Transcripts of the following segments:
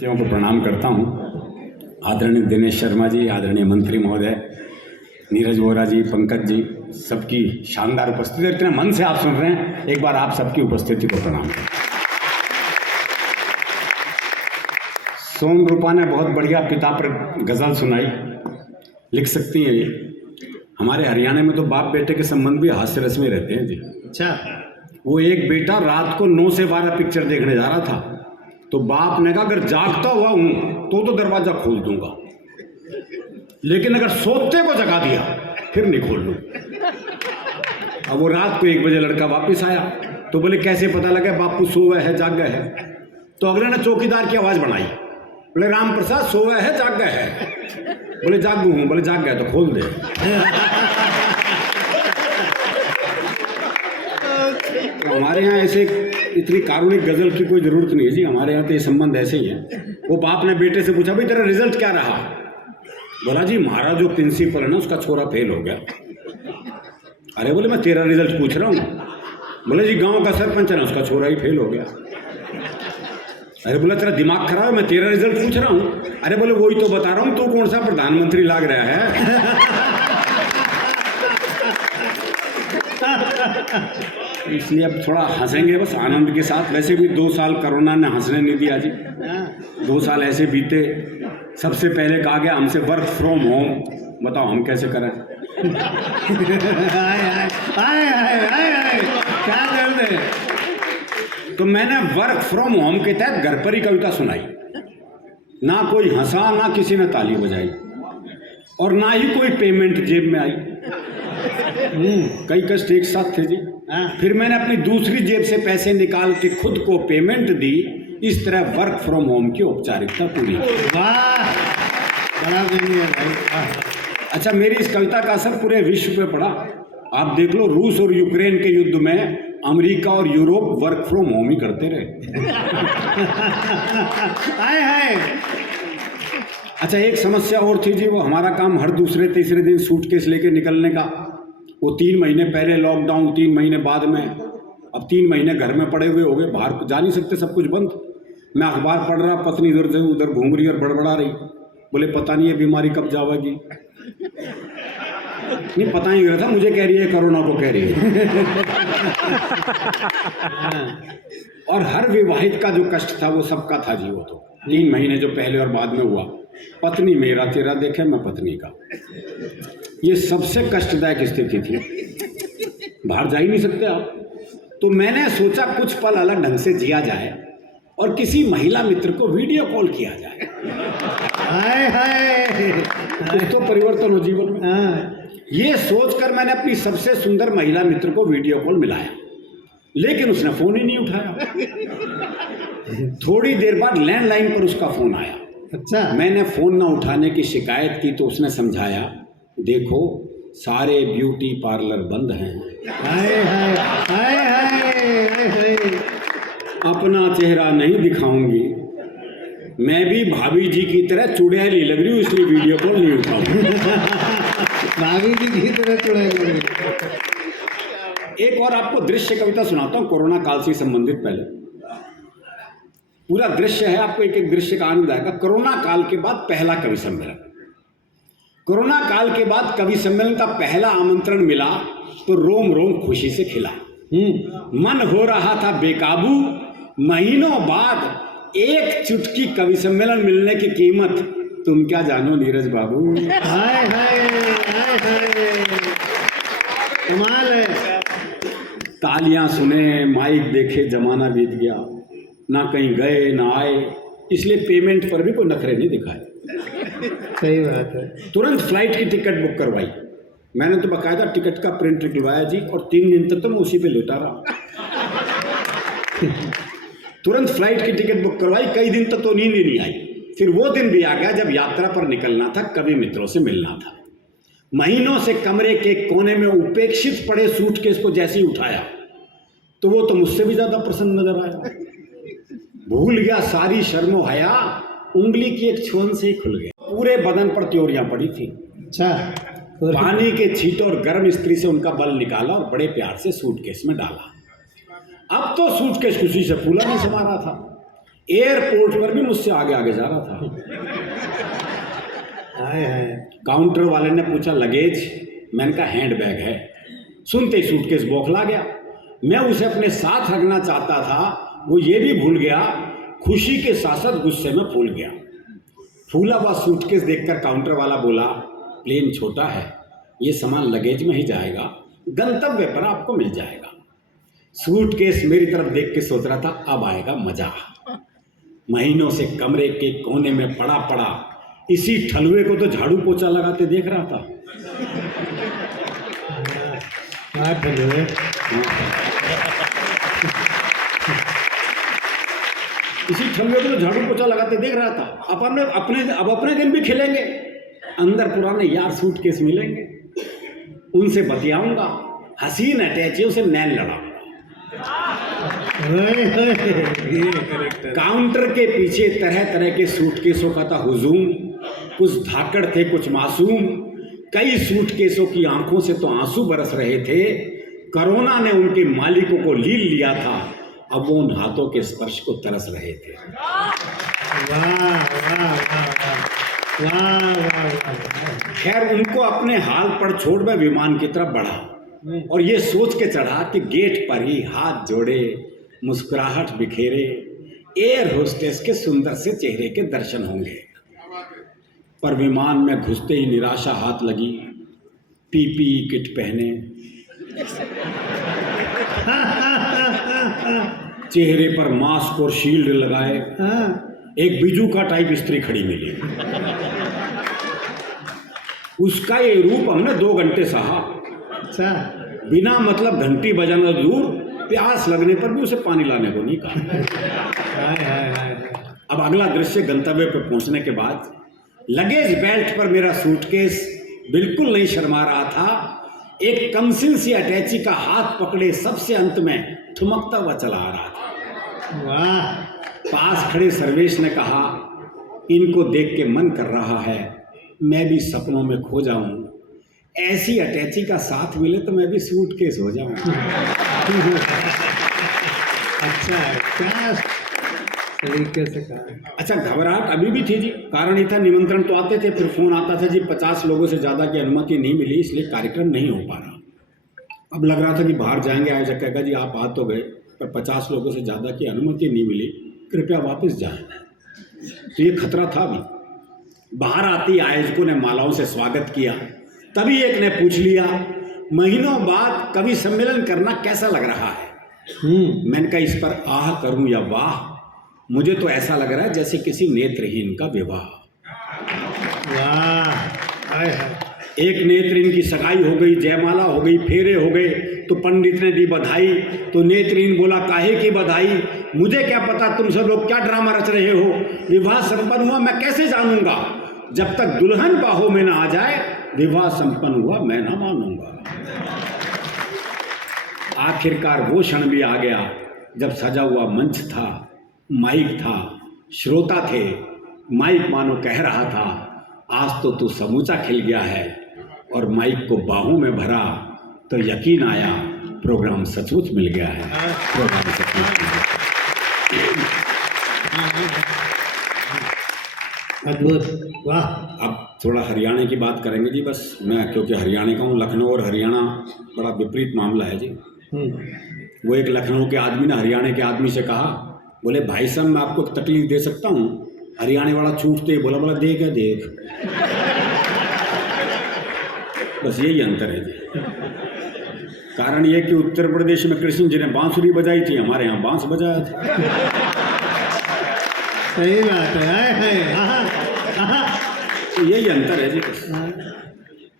व्यक्तियों को प्रणाम करता हूँ। आदरणीय दिनेश शर्मा जी, आदरणीय मंत्री महोदय, नीरज वोरा जी, पंकज जी, सबकी शानदार उपस्थिति। इतने मन से आप सुन रहे हैं, एक बार आप सबकी उपस्थिति को प्रणाम करें। सोन रूपा ने बहुत बढ़िया पिता पर गज़ल सुनाई, लिख सकती हैं ये। हमारे हरियाणा में तो बाप बेटे के संबंध भी हास्य रस में रहते हैं जी। अच्छा, वो एक बेटा रात को 9 से 12 पिक्चर देखने जा रहा था, तो बाप ने कहा अगर जागता हुआ हूं तो दरवाजा खोल दूंगा, लेकिन अगर सोते को जगा दिया फिर नहीं खोल लूँ। अब वो रात को 1 बजे लड़का वापस आया, तो बोले कैसे पता लगा बापू सोया है जाग गए है? तो अगले ने चौकीदार की आवाज बनाई, बोले राम प्रसाद सोया है जाग गए है? बोले जागू हूँ। बोले जाग गए तो खोल दे। तो हमारे यहाँ ऐसे इतनी कारुणिक गजल की कोई जरूरत नहीं है जी, हमारे यहाँ तो ये संबंध ऐसे ही है। वो बाप ने बेटे से पूछा भाई तेरा रिजल्ट क्या रहा? बोला जी हमारा जो प्रिंसिपल है ना उसका छोरा फेल हो गया। अरे बोले मैं तेरा रिजल्ट पूछ रहा हूँ। बोले जी गांव का सरपंच है ना उसका छोरा ही फेल हो गया। अरे बोला तेरा दिमाग खराब है, मैं तेरा रिजल्ट पूछ रहा हूँ। अरे बोले वही तो बता रहा हूँ, तू कौन सा प्रधानमंत्री लाग रहा है? इसलिए अब थोड़ा हंसेंगे बस आनंद के साथ। वैसे भी 2 साल कोरोना ने हंसने नहीं दिया जी। 2 साल ऐसे बीते, सबसे पहले कहा गया हमसे वर्क फ्रॉम होम, बताओ हम कैसे करें? क्या दर्द है? तो मैंने वर्क फ्रॉम होम के तहत घर पर ही कविता सुनाई, ना कोई हंसा, ना किसी ने ताली बजाई, और ना ही कोई पेमेंट जेब में आई। कई कष्ट एक साथ थे जी। फिर मैंने अपनी दूसरी जेब से पैसे निकाल के खुद को पेमेंट दी। इस तरह वर्क फ्रॉम होम की औपचारिकता पूरी। वाह, बड़ा भाई। अच्छा, मेरी इस कविता का असर पूरे विश्व पे पड़ा। आप देख लो, रूस और यूक्रेन के युद्ध में अमेरिका और यूरोप वर्क फ्रॉम होम ही करते रहे। हाय हाय। अच्छा, एक समस्या और थी जी, वो हमारा काम हर दूसरे तीसरे दिन सूटकेस लेके निकलने का। वो 3 महीने पहले लॉकडाउन, 3 महीने बाद में, अब 3 महीने घर में पड़े हुए हो गए, बाहर जा नहीं सकते, सब कुछ बंद। मैं अखबार पढ़ रहा, पत्नी इधर से उधर घूम रही और बड़बड़ा रही, बोले पता नहीं ये बीमारी कब जाएगी। नहीं पता ही रहा था, मुझे कह रही है कोरोना को कह रही है। और हर विवाहित का जो कष्ट था वो सबका था जी। वो तो 3 महीने जो पहले और बाद में हुआ, पत्नी मेरा तेरा देखे, मैं पत्नी का, ये सबसे कष्टदायक स्थिति थी। बाहर जा ही नहीं सकते आप। तो मैंने सोचा कुछ पल अलग ढंग से जिया जाए और किसी महिला मित्र को वीडियो कॉल किया जाए। हाय हाय, कुछ तो परिवर्तन हो जीवन में। ये सोचकर मैंने अपनी सबसे सुंदर महिला मित्र को वीडियो कॉल मिलाया, लेकिन उसने फोन ही नहीं उठाया। थोड़ी देर बाद लैंडलाइन पर उसका फोन आया। अच्छा, मैंने फोन ना उठाने की शिकायत की तो उसने समझाया, देखो सारे ब्यूटी पार्लर बंद हैं। हाय हाय हाय हाय, अपना चेहरा नहीं दिखाऊंगी, मैं भी भाभी जी की तरह चुड़ैली लग रही हूँ, इसलिए वीडियो कॉल नहीं उठाऊंगी। भाभी जी की तरह चुड़ैली। एक और आपको दृश्य कविता सुनाता हूँ, कोरोना काल से संबंधित। पहले पूरा दृश्य है, आपको एक एक दृश्य का आनंद आएगा। कोरोना काल के बाद पहला कवि सम्मेलन। कोरोना काल के बाद कवि सम्मेलन का पहला आमंत्रण मिला तो रोम रोम खुशी से खिला। मन हो रहा था बेकाबू, महीनों बाद एक चुटकी कवि सम्मेलन मिलने की कीमत तुम क्या जानो नीरज बाबू। हाय हाय हाय हाय, कमाल है। तालियां सुने, माइक देखे, जमाना बीत गया, ना कहीं गए ना आए, इसलिए पेमेंट पर भी कोई नखरे नहीं दिखाए। सही बात है। तुरंत फ्लाइट की टिकट बुक करवाई। मैंने तो बकायदा टिकट का प्रिंट निकलवाया जी, और 3 दिन तक तो मैं उसी पे लेटा रहा। तुरंत फ्लाइट की टिकट बुक करवाई, कई दिन तक तो नींद ही नहीं आई। फिर वो दिन भी आ गया जब यात्रा पर निकलना था, कवि मित्रों से मिलना था। महीनों से कमरे के कोने में उपेक्षित पड़े सूटकेस को जैसे ही उठाया तो वो तो मुझसे भी ज्यादा प्रसन्न नजर आया। भूल गया सारी शर्मो हया, उंगली की एक छुअन से ही खुल गया। पूरे बदन पर त्योरियां पड़ी थी। अच्छा, पानी के छींटे और गर्म इस्त्री से उनका बल निकाला और बड़े प्यार से सूटकेस में डाला। अब तो सूटकेस खुशी से फूला नहीं समा रहा था। एयरपोर्ट पर भी मुझसे आगे आगे जा रहा था। काउंटर वाले ने पूछा लगेज, मैंने कहा हैंडबैग है। सुनते ही सूटकेस बौखला गया। मैं उसे अपने साथ रखना चाहता था, वो ये भी भूल गया। खुशी के साथ साथ गुस्से में फूल गया। फूला हुआ सूटकेस देखकर काउंटर वाला बोला, प्लेन छोटा है, ये सामान लगेज में ही जाएगा, गंतव्य पर आपको मिल जाएगा। सूटकेस मेरी तरफ देख के सोच रहा था अब आएगा मजा। महीनों से कमरे के कोने में पड़ा पड़ा इसी ठलुए को तो झाड़ू पोछा लगाते देख रहा था। इसी ठलुए को तो झाड़ू पोछा लगाते देख रहा था। अब अपने दिन भी खिलेंगे। अंदर पुराने यार सूटकेस मिलेंगे, उनसे बतियाऊंगा, हसीन अटैचियों से नैन लड़ाऊंगा। काउंटर के पीछे तरह तरह के सूटकेसों का था हुजूम। कुछ धाकड़ थे, कुछ मासूम। कई सूटकेसों की आंखों से तो आंसू बरस रहे थे। कोरोना ने उनके मालिकों को लील लिया था, अब वो उन हाथों के स्पर्श को तरस रहे थे। खैर उनको अपने हाल पर छोड़ मैं विमान की तरफ बढ़ा और ये सोच के चढ़ा कि गेट पर ही हाथ जोड़े, मुस्कुराहट बिखेरे, एयर होस्टेस के सुंदर से चेहरे के दर्शन होंगे। पर विमान में घुसते ही निराशा हाथ लगी। पीपीई किट पहने, चेहरे पर मास्क और शील्ड लगाए, एक बिजू का टाइप स्त्री खड़ी मिली। उसका ये रूप हमने 2 घंटे सहा। बिना मतलब घंटी बजाना दूर, प्यास लगने पर भी उसे पानी लाने को नहीं कहा। अब अगला दृश्य गंतव्य पर पहुंचने के बाद लगेज बेल्ट पर मेरा सूटकेस बिल्कुल नहीं शर्मा रहा था। एक कमसिन सी अटैची का हाथ पकड़े सबसे अंत में ठुमकता हुआ चला आ रहा था। वाह! पास खड़े सर्वेश ने कहा, इनको देख के मन कर रहा है मैं भी सपनों में खो जाऊं, ऐसी अटैची का साथ मिले तो मैं भी सूटकेस हो जाऊं। अच्छा, क्या तरीके से कहा। अच्छा, घबराहट अभी भी थी जी। कारण ये था निमंत्रण तो आते थे, फिर फोन आता था जी 50 लोगों से ज़्यादा की अनुमति नहीं मिली, इसलिए कार्यक्रम नहीं हो पा रहा। अब लग रहा था कि बाहर जाएंगे, आयोजक कहेगा जी आप आ तो गए पर 50 लोगों से ज़्यादा की अनुमति नहीं मिली, कृपया वापस जाएं। तो ये खतरा था भी। बाहर आती आयोजकों ने मालाओं से स्वागत किया। तभी एक ने पूछ लिया, महीनों बाद कवि सम्मेलन करना कैसा लग रहा है? मैंने कहा इस पर आह करूं या वाह, मुझे तो ऐसा लग रहा है जैसे किसी नेत्रहीन का विवाह। एक नेत्रहीन की सगाई हो गई, जयमाला हो गई, फेरे हो गए, तो पंडित ने दी बधाई, तो नेत्रहीन बोला काहे की बधाई, मुझे क्या पता तुम सब लोग क्या ड्रामा रच रहे हो, विवाह संपन्न हुआ मैं कैसे जानूंगा, जब तक दुल्हन बाहों में ना आ जाए विवाह संपन्न हुआ मैं ना मानूंगा। आखिरकार वो क्षण भी आ गया जब सजा हुआ मंच था, माइक था, श्रोता थे। माइक मानो कह रहा था आज तो तू समूचा खिल गया है, और माइक को बाहों में भरा तो यकीन आया प्रोग्राम सचमुच मिल गया है। प्रोग्राम सचमुच मिल गया। अद्भुत, वाह। अब थोड़ा हरियाणा की बात करेंगे जी, बस मैं क्योंकि हरियाणा का हूँ। लखनऊ और हरियाणा बड़ा विपरीत मामला है जी। वो एक लखनऊ के आदमी ने हरियाणा के आदमी से कहा, बोले भाई साहब मैं आपको तकलीफ दे सकता हूँ। हरियाणा वाला छूटते ही बोला देख है देख। बस यही अंतर है जी। कारण ये कि उत्तर प्रदेश में कृष्ण जी ने बांसुरी बजाई थी, हमारे यहाँ बांस बजाया था। सही बात है। तो यही अंतर है जी।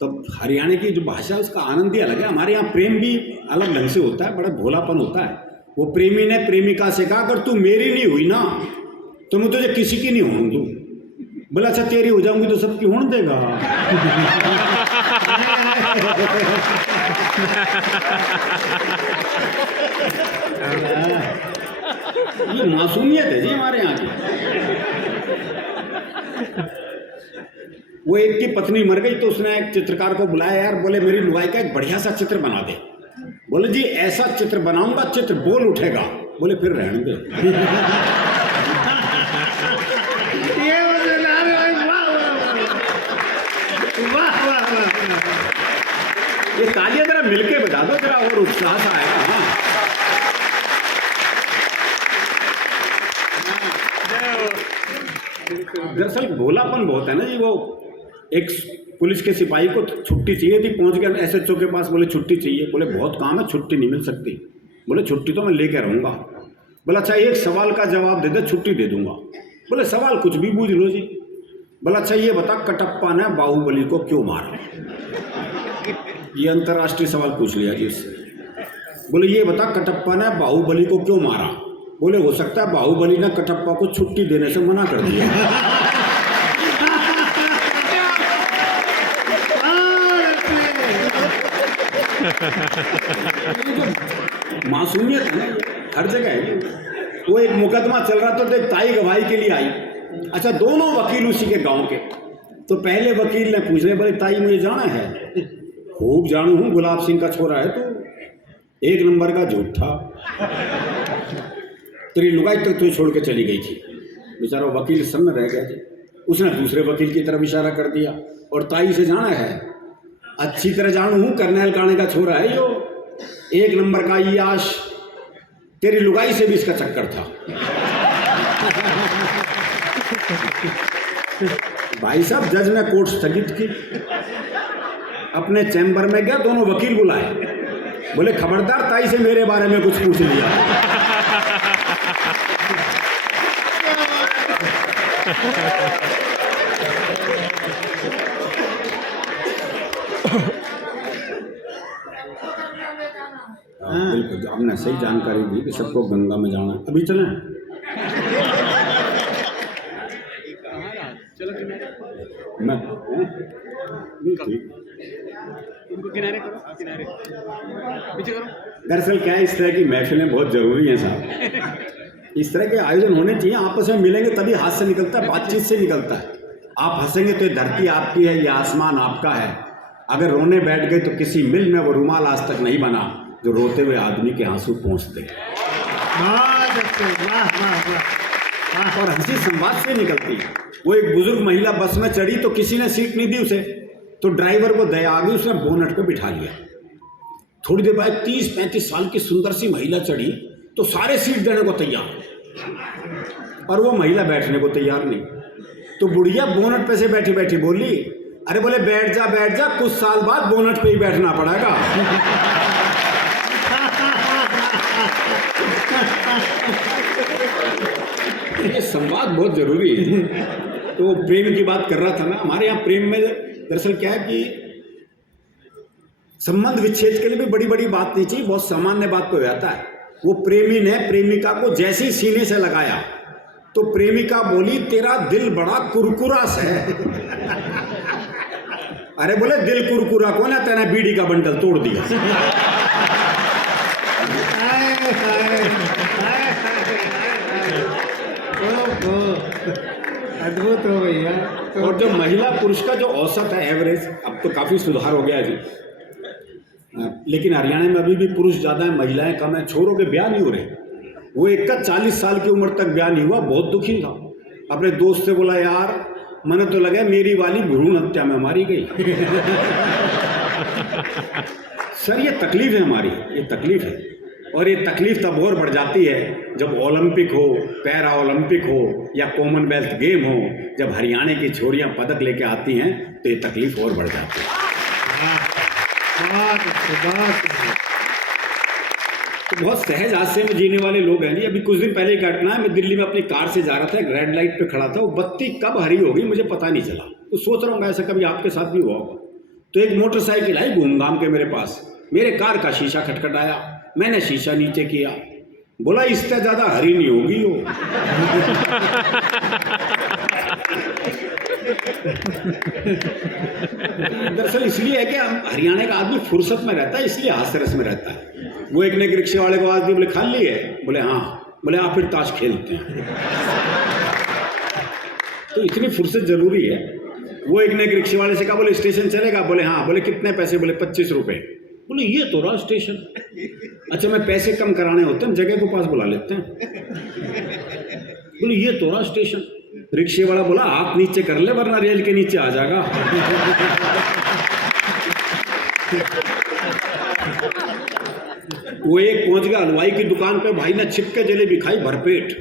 तो हरियाणा की जो भाषा है उसका आनंद ही अलग है। हमारे यहाँ प्रेम भी अलग ढंग से होता है, बड़ा भोलापन होता है। वो प्रेमी ने प्रेमिका से कहा अगर तू मेरी नहीं हुई ना तो मैं तुझे किसी की नहीं होने दूँ। बोला अच्छा तेरी हो जाऊंगी तो सबकी होने देगा। ये मासूमियत है जी हमारे यहाँ की। वो एक की पत्नी मर गई तो उसने एक चित्रकार को बुलाया, यार बोले मेरी लुगाई का एक बढ़िया सा चित्र बना दे। बोले जी ऐसा चित्र बनाऊंगा चित्र बोल उठेगा। बोले फिर रहने दे। मिलके बजा दो जरा, और उत्साह सा आएगा। हाँ दरअसल भोलापन बहुत है ना जी। वो एक पुलिस के सिपाही को छुट्टी चाहिए थी, पहुंच गया एसएचओ के पास, बोले छुट्टी चाहिए। बोले बहुत काम है, छुट्टी नहीं मिल सकती। बोले छुट्टी तो मैं लेकर रहूँगा। बोला अच्छा एक सवाल का जवाब दे दे, छुट्टी दे दूंगा। बोले सवाल कुछ भी पूछ लो जी। बोला अच्छा ये बता, कटप्पा ने बाहुबली को क्यों मारा? ये अंतर्राष्ट्रीय सवाल पूछ लिया जी उससे। बोले ये बता, कटप्पा ने बाहुबली को क्यों मारा? बोले हो सकता है बाहुबली ने कटप्पा को छुट्टी देने से मना कर दिया। मासूमियत है ना, हर जगह है। वो एक मुकदमा चल रहा था तो एक ताई गवाही के लिए आई। अच्छा दोनों वकील उसी के गांव के। तो पहले वकील ने पूछ रहे, बोले ताई मुझे जाना है। खूब जानू हूँ, गुलाब सिंह का छोरा है तो, एक नंबर का झूठा, तेरी लुगाई तो तुझे छोड़ के चली गई थी। बेचारा वकील सन्न रह गया जी। उसने दूसरे वकील की तरफ इशारा कर दिया, और ताई से जाना है, अच्छी तरह जानू हूँ, करनैल काने का छोरा है यो, एक नंबर का याश, तेरी लुगाई से भी इसका चक्कर था। भाई साहब जज ने कोर्ट स्थगित की, अपने चैम्बर में गया, दोनों वकील बुलाए। बोले खबरदार ताई से मेरे बारे में कुछ पूछ लिया। बिल्कुल, हमने सही जानकारी दी कि सबको गंगा में जाना है। अभी चलें? मैं उनको किनारे करो, किनारे पीछे करो। दरअसल क्या है, इस तरह की महफिलें बहुत जरूरी हैं साहब। इस तरह के आयोजन होने चाहिए, आपस में मिलेंगे तभी हाथ से निकलता है, बातचीत से निकलता है। आप हंसेंगे तो ये धरती आपकी है, ये आसमान आपका है। अगर रोने बैठ गए तो किसी मिल में वो रुमाल आज तक नहीं बना जो रोते हुए आदमी के आंसू पहुँचते। और हंसी संवाद से निकलती है। वो एक बुजुर्ग महिला बस में चढ़ी तो किसी ने सीट नहीं दी उसे, तो ड्राइवर को दया आ गई, उसने बोनट पे बिठा लिया। थोड़ी देर बाद 30-35 साल की सुंदर सी महिला चढ़ी तो सारे सीट देने को तैयार, और वो महिला बैठने को तैयार नहीं। तो बुढ़िया बोनट पे से बैठी बैठी बोली, अरे बोले बैठ जा, कुछ साल बाद बोनट पे ही बैठना पड़ेगा। ये संवाद बहुत जरूरी है। तो प्रेम की बात कर रहा था ना, हमारे यहाँ प्रेम में दरअसल क्या है कि संबंध विच्छेद के लिए भी बड़ी बड़ी बात नहीं चाहिए, बहुत सामान्य बात पे हो जाता है। वो प्रेमी ने प्रेमिका को जैसे ही सीने से लगाया तो प्रेमिका बोली, तेरा दिल बड़ा कुरकुरा सा है। अरे बोले दिल कुरकुरा कौन है, तेने बीड़ी का बंडल तोड़ दिया। अद्भुत हो भैया। और जो महिला पुरुष का जो औसत है एवरेज, अब तो काफी सुधार हो गया जी, लेकिन हरियाणा में अभी भी पुरुष ज्यादा है, महिलाएं कम है। छोरों के ब्याह नहीं हो रहे। वो एक का 40 साल की उम्र तक ब्याह नहीं हुआ, बहुत दुखी था। अपने दोस्त से बोला, यार मैंने तो लगा मेरी वाली भ्रूण हत्या में मारी गई। सर ये तकलीफ है हमारी, ये तकलीफ है। और ये तकलीफ तब और बढ़ जाती है जब ओलंपिक हो, पैरा ओलंपिक हो या कॉमनवेल्थ गेम हो, जब हरियाणा की छोरियां पदक लेके आती हैं तो ये तकलीफ और बढ़ जाती है। तो बहुत सहज हादसे में जीने वाले लोग हैं जी। अभी कुछ दिन पहले की घटना है, मैं दिल्ली में अपनी कार से जा रहा था, एक रेड लाइट पे खड़ा था, वो बत्ती कब हरी हो गई मुझे पता नहीं चला। तो सोच रहा हूँ ऐसा कभी आपके साथ भी हुआ होगा। तो एक मोटरसाइकिल आई घूम घाम के मेरे पास, मेरे कार का शीशा खटखटाया, मैंने शीशा नीचे किया, बोला इससे ज्यादा हरी नहीं होगी वो। दरअसल इसलिए है कि हरियाणा का आदमी फुर्सत में रहता है, इसलिए हास्य रस में रहता है। वो एक ने रिक्शे वाले को आज दी, बोले खाली है, बोले हाँ, बोले आप फिर ताश खेलते हैं। तो इतनी फुर्सत जरूरी है। वो एक ने रिक्शे वाले से कहा, बोले स्टेशन चलेगा, बोले हाँ, बोले कितने पैसे, बोले 25 रुपए। बोले ये तो रहा स्टेशन। अच्छा मैं पैसे कम कराने होते हैं, जगह को पास बुला लेते हैं। बोले ये तो रहा स्टेशन। रिक्शे वाला बोला हाथ नीचे कर ले वरना रेल के नीचे आ जाएगा। वो एक पहुंच गया हलवाई की दुकान पे, भाई ने छिप के जलेबी खाई भरपेट।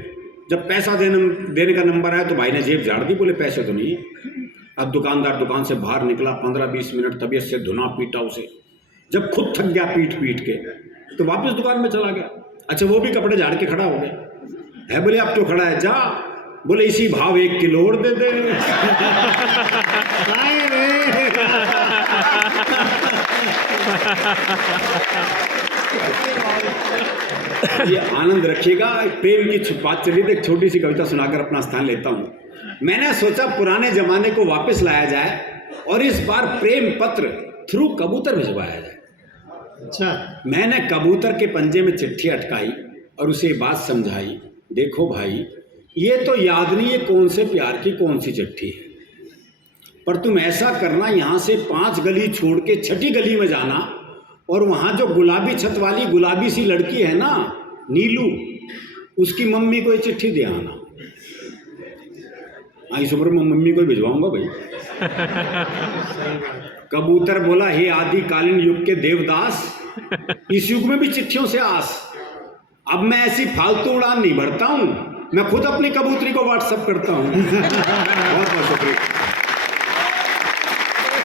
जब पैसा देने का नंबर आया तो भाई ने जेब झाड़ दी, बोले पैसे तो नहीं है। अब दुकानदार दुकान से बाहर निकला, 15-20 मिनट तबीयत से धुना पीटा उसे। जब खुद थक गया पीट पीट के तो वापस दुकान में चला गया। अच्छा वो भी कपड़े झाड़ के खड़ा हो गया है, बोले अब तो खड़ा है, जा, बोले इसी भाव 1 किलो और दे दे। ये आनंद रखिएगा। प्रेम की बात चली थी, एक छोटी सी कविता सुनाकर अपना स्थान लेता हूँ। मैंने सोचा पुराने जमाने को वापस लाया जाए और इस बार प्रेम पत्र थ्रू कबूतर भिजवाया जाए। अच्छा, मैंने कबूतर के पंजे में चिट्ठी अटकाई और उसे बात समझाई, देखो भाई ये तो याद नहीं है कौन से प्यार की कौन सी चिट्ठी है, पर तुम ऐसा करना, यहाँ से 5 गली छोड़ के 6ठी गली में जाना और वहाँ जो गुलाबी छत वाली गुलाबी सी लड़की है ना नीलू, उसकी मम्मी को ये चिट्ठी दे आना। इस उम्र में मम्मी को भिजवाऊंगा भाई। कबूतर बोला, हे आदिकालीन युग के देवदास, इस युग में भी चिट्ठियों से आस। अब मैं ऐसी फालतू उड़ान नहीं भरता हूँ, मैं खुद अपनी कबूतरी को व्हाट्सएप करता हूँ। बहुत बहुत शुक्रिया।